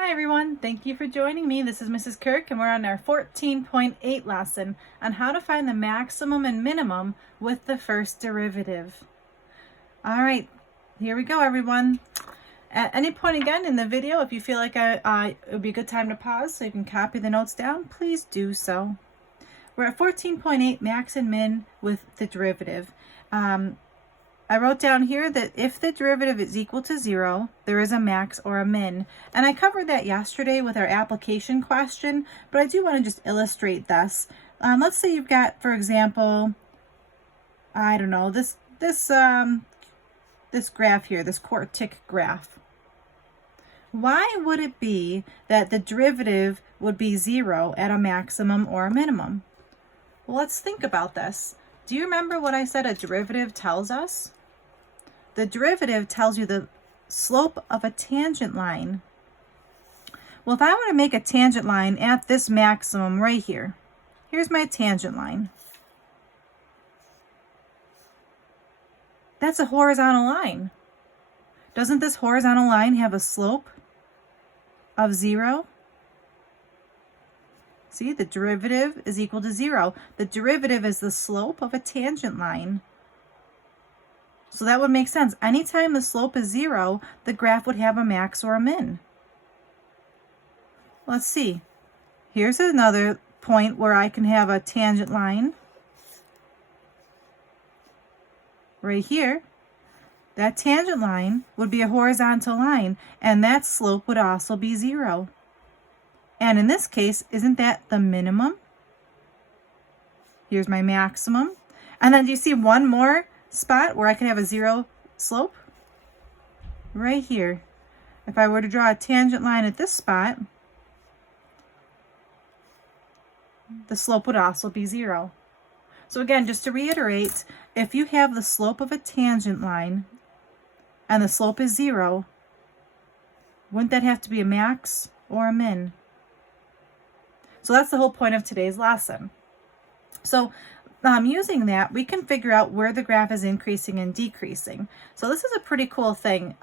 Hi everyone, thank you for joining me. This is Mrs. Kirk and we're on our 14.8 lesson on how to find the maximum and minimum with the first derivative. All right, here we go everyone. At any point again in the video, if you feel like it would be a good time to pause so you can copy the notes down, please do so. We're at 14.8 max and min with the derivative. I wrote down here that if the derivative is equal to 0, there is a max or a min. And I covered that yesterday with our application question, but I do want to just illustrate this. Let's say you've got, for example, I don't know, this graph here, this quartic graph. Why would it be that the derivative would be 0 at a maximum or a minimum? Well, let's think about this. Do you remember what I said a derivative tells us? The derivative tells you the slope of a tangent line. Well, if I were to make a tangent line at this maximum right here, here's my tangent line. That's a horizontal line. Doesn't this horizontal line have a slope of 0? See, the derivative is equal to 0. The derivative is the slope of a tangent line. So that would make sense. Anytime the slope is 0, the graph would have a max or a min. Let's see. Here's another point where I can have a tangent line. Right here. That tangent line would be a horizontal line, and that slope would also be 0. And in this case, isn't that the minimum? Here's my maximum. And then do you see one more spot where I can have a 0 slope? Right here. If I were to draw a tangent line at this spot, the slope would also be 0. So again, just to reiterate, if you have the slope of a tangent line and the slope is 0, wouldn't that have to be a max or a min? So that's the whole point of today's lesson. So using that, we can figure out where the graph is increasing and decreasing. So this is a pretty cool thing.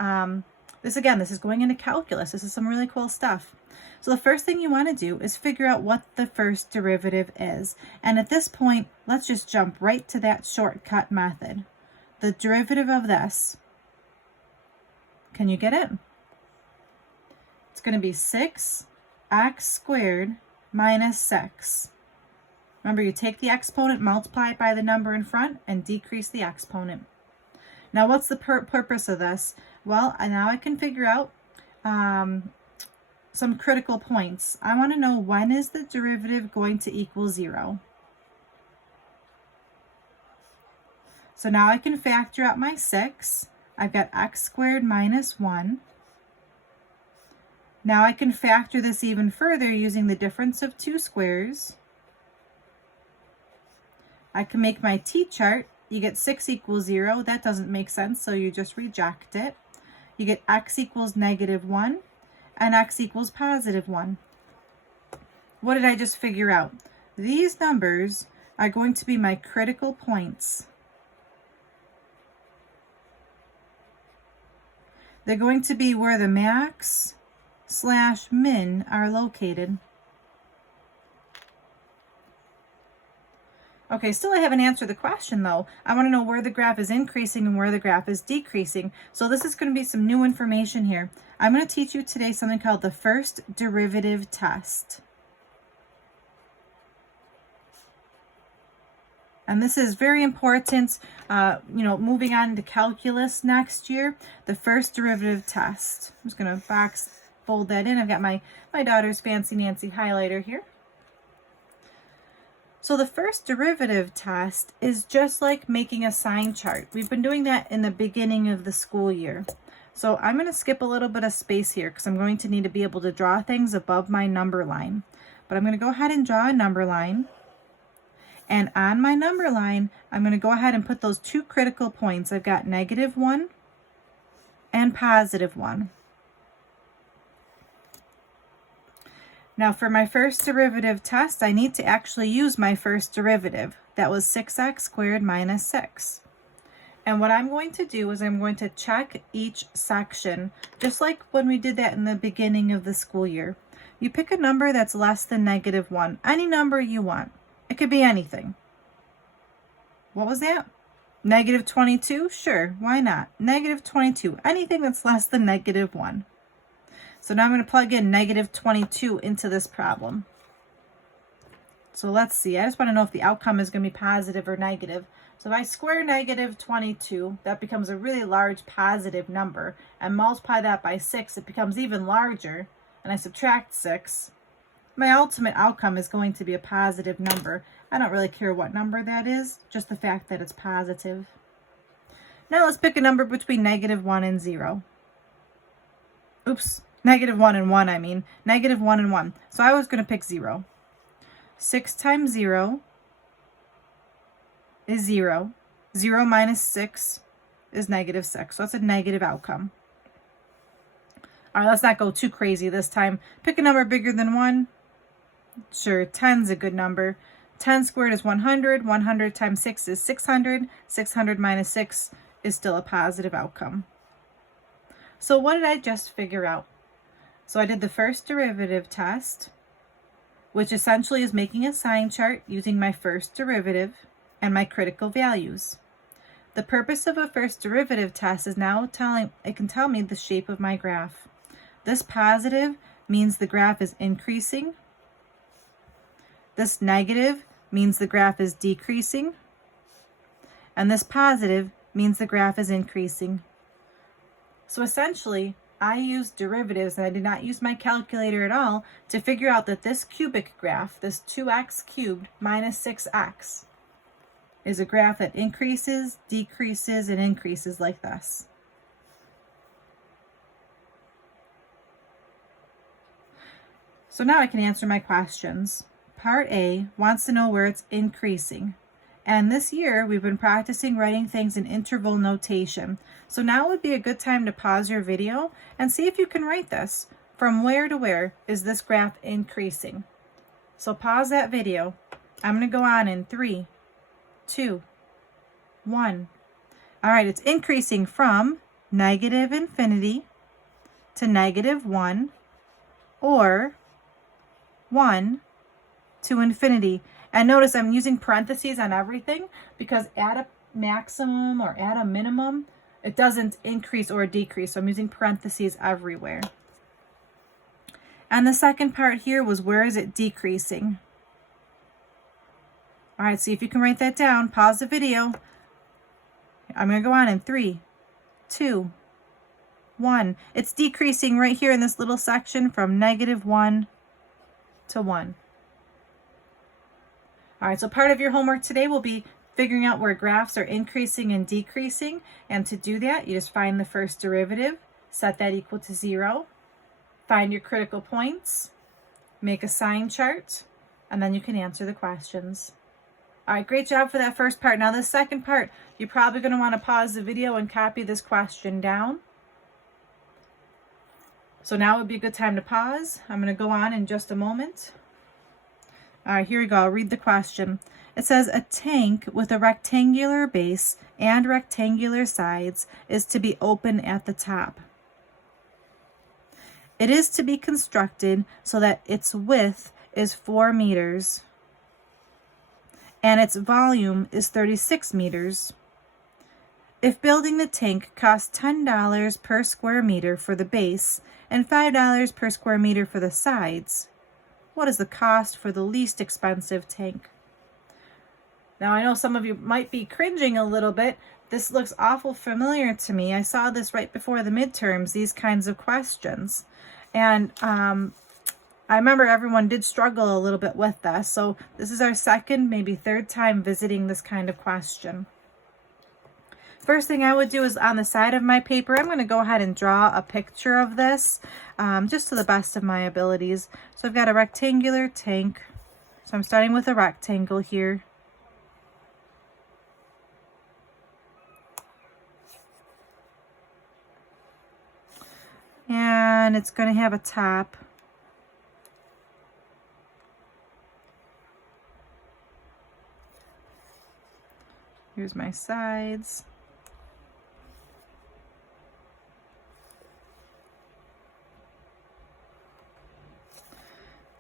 This is going into calculus. This is some really cool stuff. So the first thing you want to do is figure out what the first derivative is. And at this point, let's just jump right to that shortcut method. The derivative of this. Can you get it? It's going to be 6x squared minus 6. Remember, you take the exponent, multiply it by the number in front, and decrease the exponent. Now, what's the purpose of this? Well, now I can figure out some critical points. I want to know, when is the derivative going to equal 0? So now I can factor out my 6. I've got x squared minus 1. Now I can factor this even further using the difference of two squares. I can make my t-chart. You get 6 equals 0. That doesn't make sense, so you just reject it. You get x equals -1 and x equals +1. What did I just figure out? These numbers are going to be my critical points. They're going to be where the max/min are located. Okay, still I haven't answered the question though. I want to know where the graph is increasing and where the graph is decreasing. So this is going to be some new information here. I'm going to teach you today something called the first derivative test. And this is very important, moving on to calculus next year, the first derivative test. I'm just going to fold that in. I've got my daughter's Fancy Nancy highlighter here. So the first derivative test is just like making a sign chart. We've been doing that in the beginning of the school year. So I'm going to skip a little bit of space here because I'm going to need to be able to draw things above my number line. But I'm going to go ahead and draw a number line. And on my number line, I'm going to go ahead and put those two critical points. I've got -1 and +1. Now for my first derivative test, I need to actually use my first derivative. That was 6x squared minus 6. And what I'm going to do is I'm going to check each section, just like when we did that in the beginning of the school year. You pick a number that's less than -1, any number you want. It could be anything. What was that? -22? Sure, why not? -22, anything that's less than -1. So now I'm going to plug in -22 into this problem. So let's see, I just want to know if the outcome is going to be positive or negative. So if I square -22, that becomes a really large positive number, and multiply that by 6, it becomes even larger, and I subtract 6. My ultimate outcome is going to be a positive number. I don't really care what number that is, just the fact that it's positive. Now let's pick a number between -1 and 0. Oops, -1 and 1, I mean. -1 and 1. So I was going to pick 0. 6 times 0 is 0. 0 minus 6 is -6. So that's a negative outcome. All right, let's not go too crazy this time. Pick a number bigger than 1. Sure, 10's a good number. 10 squared is 100. 100 times 6 is 600. 600 minus 6 is still a positive outcome. So what did I just figure out? So I did the first derivative test, which essentially is making a sign chart using my first derivative and my critical values. The purpose of a first derivative test is now it can tell me the shape of my graph. This positive means the graph is increasing. This negative means the graph is decreasing. And this positive means the graph is increasing. So essentially, I used derivatives, and I did not use my calculator at all, to figure out that this cubic graph, this 2x cubed minus 6x, is a graph that increases, decreases, and increases like this. So now I can answer my questions. Part A wants to know where it's increasing. And this year, we've been practicing writing things in interval notation. So now would be a good time to pause your video and see if you can write this. From where to where is this graph increasing? So pause that video. I'm going to go on in 3, 2, 1. All right, it's increasing from -infinity to -1, or 1 to infinity. And notice I'm using parentheses on everything because at a maximum or at a minimum, it doesn't increase or decrease. So I'm using parentheses everywhere. And the second part here was, where is it decreasing? All right, see if you can write that down. Pause the video. I'm going to go on in 3, 2, 1. It's decreasing right here in this little section from -1 to 1. All right, so part of your homework today will be figuring out where graphs are increasing and decreasing. And to do that, you just find the first derivative, set that equal to 0, find your critical points, make a sign chart, and then you can answer the questions. All right, great job for that first part. Now the second part, you're probably going to want to pause the video and copy this question down. So now would be a good time to pause. I'm going to go on in just a moment. All right, here we go. I'll read the question. It says, a tank with a rectangular base and rectangular sides is to be open at the top. It is to be constructed so that its width is 4 meters and its volume is 36 meters. If building the tank costs $10 per square meter for the base and $5 per square meter for the sides, what is the cost for the least expensive tank? Now, I know some of you might be cringing a little bit. This looks awful familiar to me. I saw this right before the midterms, these kinds of questions. And I remember everyone did struggle a little bit with this. So this is our second, maybe third time visiting this kind of question. First thing I would do is on the side of my paper, I'm going to go ahead and draw a picture of this just to the best of my abilities. So I've got a rectangular tank. So I'm starting with a rectangle here. And it's going to have a top. Here's my sides.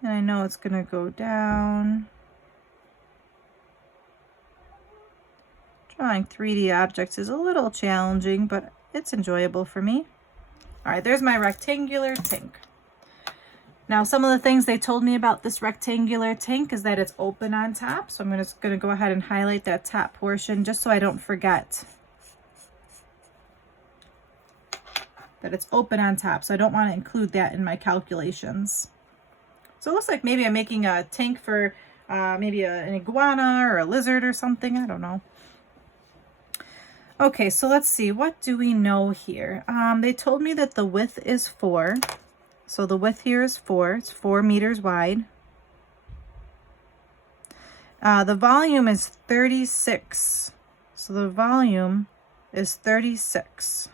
And I know it's going to go down. Drawing 3D objects is a little challenging, but it's enjoyable for me. All right, there's my rectangular tank. Now, some of the things they told me about this rectangular tank is that it's open on top. So I'm just going to go ahead and highlight that top portion just so I don't forget that it's open on top. So I don't want to include that in my calculations. So it looks like maybe I'm making a tank for maybe an iguana or a lizard or something. I don't know. Okay, so let's see. What do we know here? They told me that the width is 4. So the width here is 4. It's 4 meters wide. The volume is 36. So the volume is 36.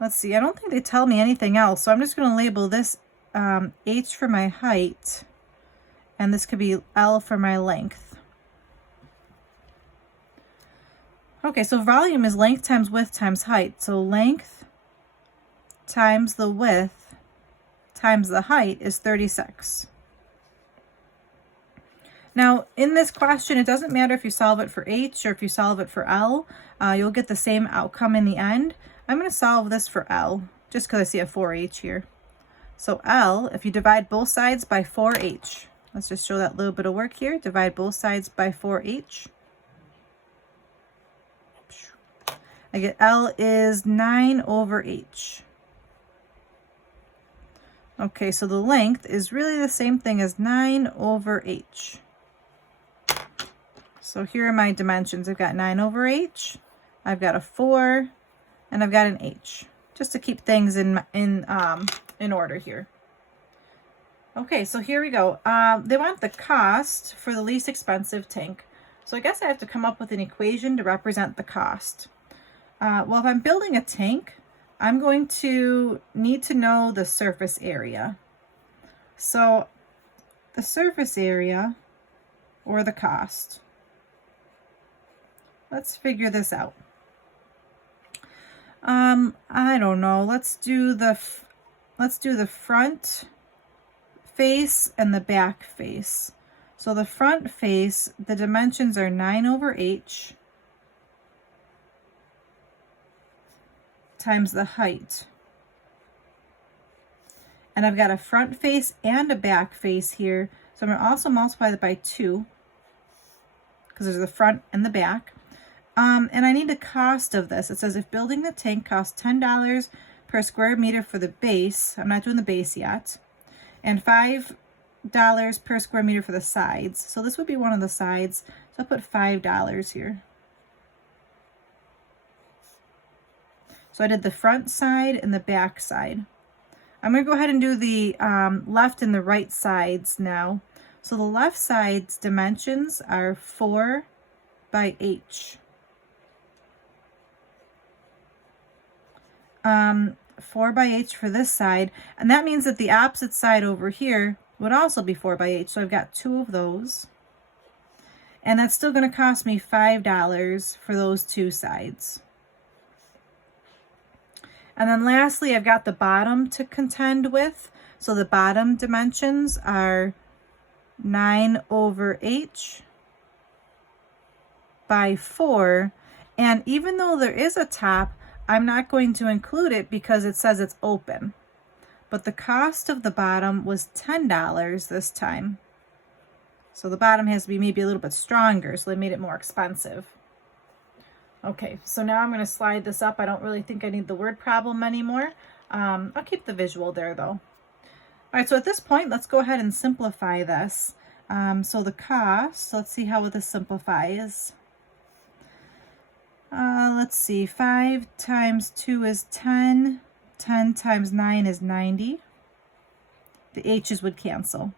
Let's see. I don't think they tell me anything else. So I'm just going to label this H for my height. And this could be L for my length. Okay, so volume is length times width times height. So length times the width times the height is 36. Now, in this question, it doesn't matter if you solve it for H or if you solve it for L. You'll get the same outcome in the end. I'm going to solve this for L, just because I see a 4H here. So L, if you divide both sides by 4H, let's just show that little bit of work here. Divide both sides by 4H. I get L is 9 over H. Okay, so the length is really the same thing as 9 over H. So here are my dimensions. I've got 9 over H, I've got a 4, and I've got an H, just to keep things in order here. Okay, so here we go. They want the cost for the least expensive tank. So I guess I have to come up with an equation to represent the cost. Well, if I'm building a tank, I'm going to need to know the surface area. So the surface area, or the cost. Let's figure this out. I don't know. Let's do the front face and the back face. So the front face, the dimensions are 9 over H times the height. And I've got a front face and a back face here. So I'm going to also multiply that by 2 because there's the front and the back. And I need the cost of this. It says if building the tank costs $10 per square meter for the base, I'm not doing the base yet, and $5 per square meter for the sides. So this would be one of the sides. So I'll put $5 here. So I did the front side and the back side. I'm going to go ahead and do the left and the right sides now. So the left side's dimensions are 4 by H. 4 by H for this side. And that means that the opposite side over here would also be 4 by H. So I've got 2 of those. And that's still going to cost me $5 for those 2 sides. And then lastly, I've got the bottom to contend with. So the bottom dimensions are 9 over H by 4. And even though there is a top, I'm not going to include it because it says it's open. But the cost of the bottom was $10 this time. So the bottom has to be maybe a little bit stronger, so they made it more expensive. Okay, so now I'm going to slide this up. I don't really think I need the word problem anymore. I'll keep the visual there though. All right, so at this point, let's go ahead and simplify this. So the cost, let's see how this simplifies. Let's see, 5 times 2 is 10. 10 times 9 is 90. The H's would cancel.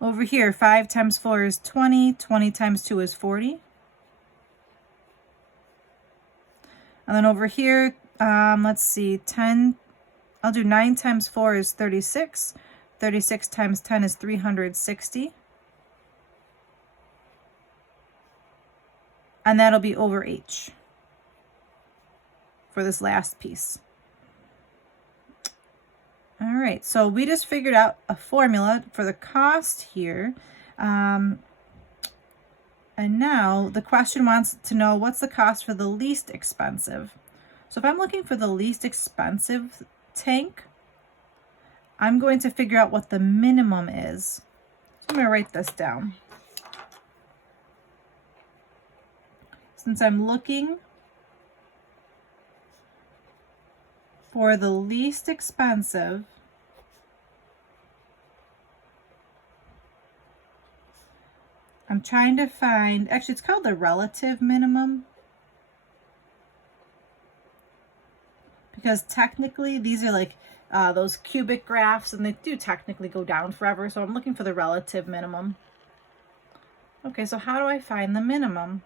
Over here, 5 times 4 is 20. 20 times 2 is 40. And then over here, let's see, 10, I'll do 9 times 4 is 36. 36 times 10 is 360. And that'll be over H for this last piece. right, so we just figured out a formula for the cost here. And now the question wants to know what's the cost for the least expensive. So if I'm looking for the least expensive tank, I'm going to figure out what the minimum is. So I'm going to write this down. Since I'm looking for the least expensive, I'm trying to find, actually it's called the relative minimum, because technically these are like those cubic graphs, and they do technically go down forever, so I'm looking for the relative minimum. Okay, so how do I find the minimum?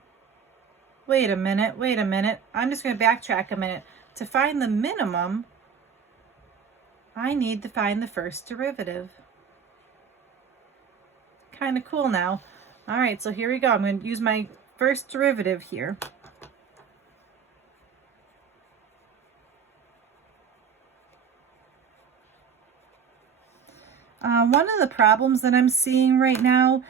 Wait a minute. I'm just going to backtrack a minute. To find the minimum, I need to find the first derivative. Kind of cool now. All right, so here we go. I'm going to use my first derivative here. One of the problems that I'm seeing right now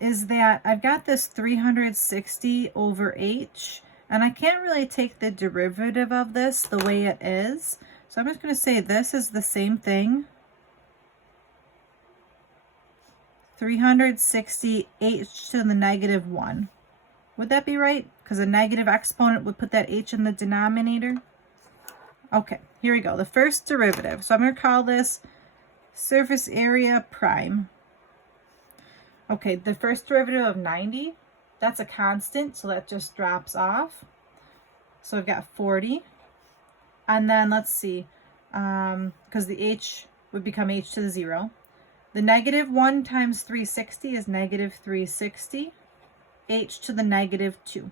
is that I've got this 360 over h, and I can't really take the derivative of this the way it is. So I'm just going to say this is the same thing. 360 h to the negative 1. Would that be right? Because a negative exponent would put that h in the denominator. Okay, here we go. The first derivative. So I'm going to call this surface area prime. Okay, the first derivative of 90, that's a constant, so that just drops off. So I've got 40. And then let's see, because the h would become h to the 0. The negative 1 times 360 is negative 360, h to the negative 2.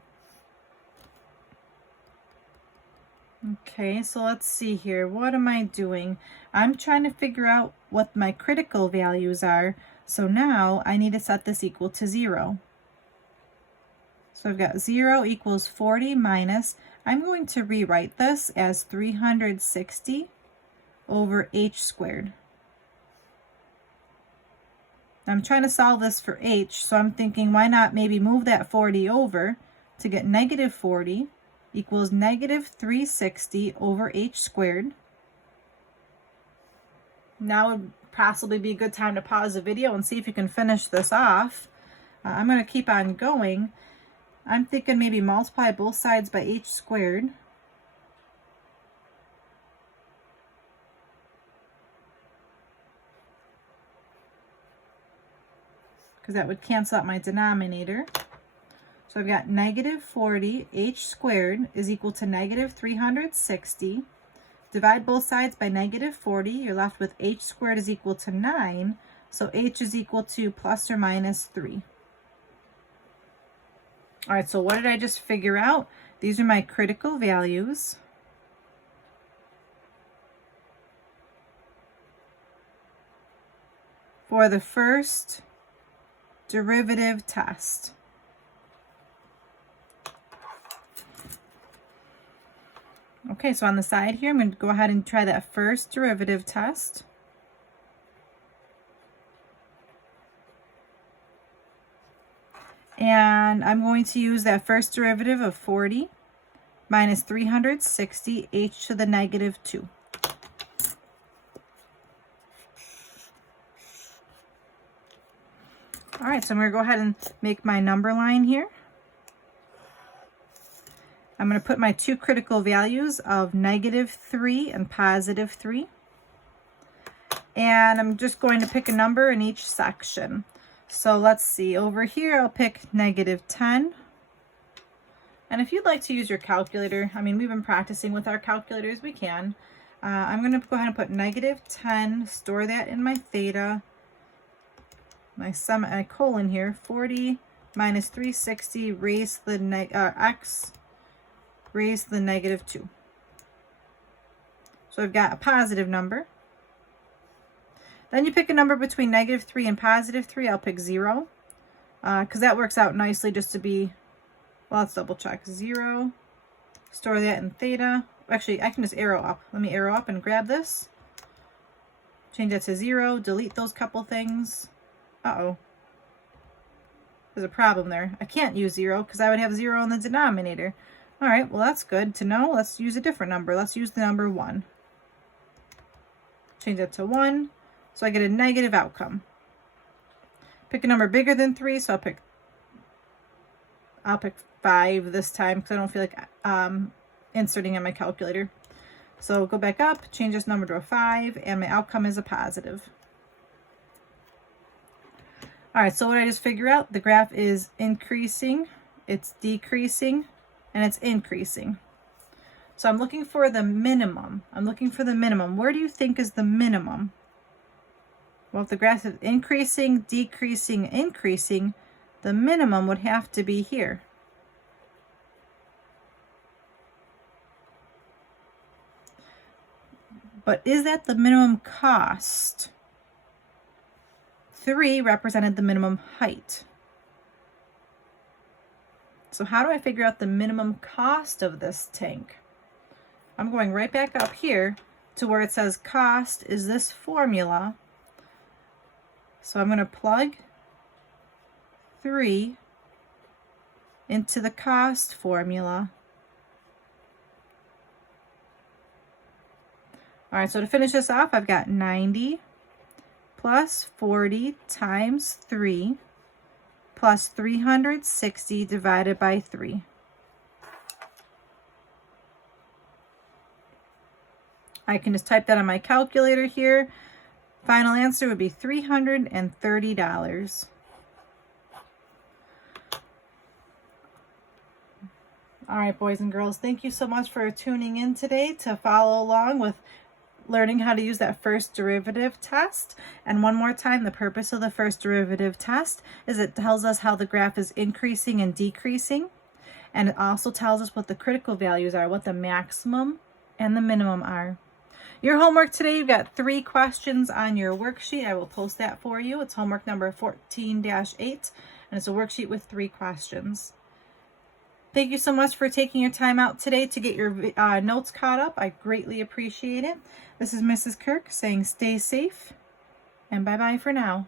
Okay, so let's see here. What am I doing? I'm trying to figure out what my critical values are. So now I need to set this equal to 0. So I've got 0 equals 40 minus, I'm going to rewrite this as 360 over h squared. I'm trying to solve this for h, so I'm thinking why not maybe move that 40 over to get negative 40 equals negative 360 over h squared. Now would possibly be a good time to pause the video and see if you can finish this off. I'm going to keep on going. I'm thinking maybe multiply both sides by h squared. Because that would cancel out my denominator. So I've got negative 40 h squared is equal to negative 360. Divide both sides by negative 40. You're left with h squared is equal to 9. So h is equal to plus or minus 3. All right, so what did I just figure out? These are my critical values. For the first derivative test. Okay, so on the side here, I'm going to go ahead and try that first derivative test. And I'm going to use that first derivative of 40 minus 360 h to the negative 2. All right, so I'm going to go ahead and make my number line here. I'm going to put my two critical values of negative 3 and positive 3. And I'm just going to pick a number in each section. So let's see, over here I'll pick negative 10. And if you'd like to use your calculator, I mean, we've been practicing with our calculators, we can. I'm going to go ahead and put negative 10, store that in my theta. My semicolon here, 40 minus 360 raised to the x raised to the negative 2. So I've got a positive number. Then you pick a number between negative 3 and positive 3. I'll pick 0 because that works out nicely just to be, well, let's double check. 0, store that in theta. Actually, I can just arrow up. Let me arrow up and grab this. Change that to 0, delete those couple things. Uh-oh. There's a problem there. I can't use 0 because I would have 0 in the denominator. All right, well, that's good to know. Let's use a different number. Let's use the number 1. Change that to 1, so I get a negative outcome. Pick a number bigger than 3, so I'll pick 5 this time because I don't feel like inserting in my calculator. So go back up, change this number to a 5, and my outcome is a positive. All right, so what did I just figure out? The graph is increasing, it's decreasing, and it's increasing. So I'm looking for the minimum. I'm looking for the minimum. Where do you think is the minimum? Well, if the graph is increasing, decreasing, increasing, the minimum would have to be here. But is that the minimum cost? 3 represented the minimum height. So how do I figure out the minimum cost of this tank? I'm going right back up here to where it says cost is this formula. So I'm going to plug 3 into the cost formula. All right, so to finish this off, I've got 90 plus 40 times 3 plus 360 divided by 3. I can just type that on my calculator here. Final answer would be $330. All right, boys and girls, thank you so much for tuning in today to follow along with learning how to use that first derivative test. And one more time, the purpose of the first derivative test is it tells us how the graph is increasing and decreasing. And it also tells us what the critical values are, what the maximum and the minimum are. Your homework today, you've got 3 questions on your worksheet. I will post that for you. It's homework number 14-8, and it's a worksheet with 3 questions. Thank you so much for taking your time out today to get your notes caught up. I greatly appreciate it. This is Mrs. Kirk saying stay safe, and bye-bye for now.